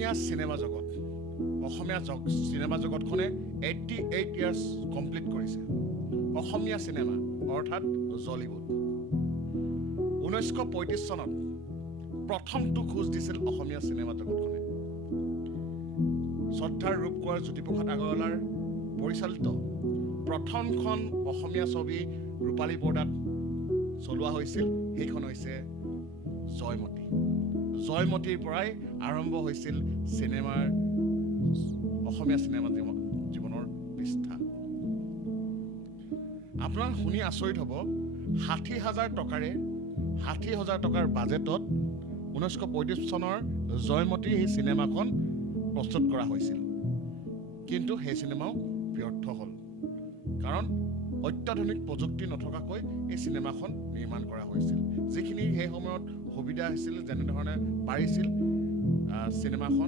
অসমীয়া cinema জগত cinema জগতখনে 88 years complete কৰিছে অসমীয়া cinema অৰ্থাৎ জলিউড 1935 চনত প্ৰথমটো খোজ দিছিল অসমীয়া চিনেমা জগতখনে শ্ৰদ্ধাৰ ৰূপকোঁৱৰ জ্যোতিপ্ৰসাদ আগৰৱালাৰ পৰিচালিত প্ৰথমখন অসমীয়া ছবি ৰূপালী পৰ্দাত চলোৱা হৈছিল সেইখন হৈছে জয়মতীৰ পৰাই আৰম্ভ হৈছিল অসমীয়া চিনেমা জীৱনৰ পৃষ্ঠা আপোনাৰ শুনি আচৰিত হ'ব 60,000 টকাৰ বাজেটত 1935 চনৰ জয়মতী এই চিনেমাখন প্ৰস্তুত কৰা হৈছিল কিন্তু সেই চিনেমাও ব্যৰ্থ হ'ল কাৰণ অত্যাধুনিক প্ৰযুক্তি নথকাকৈ এই চিনেমাখন নিৰ্মাণ কৰা হৈছিল যিখিনি সেই সময়ত সুবিধা হৈছিল যেনেধৰণে পাৰিছিল চিনেমাখন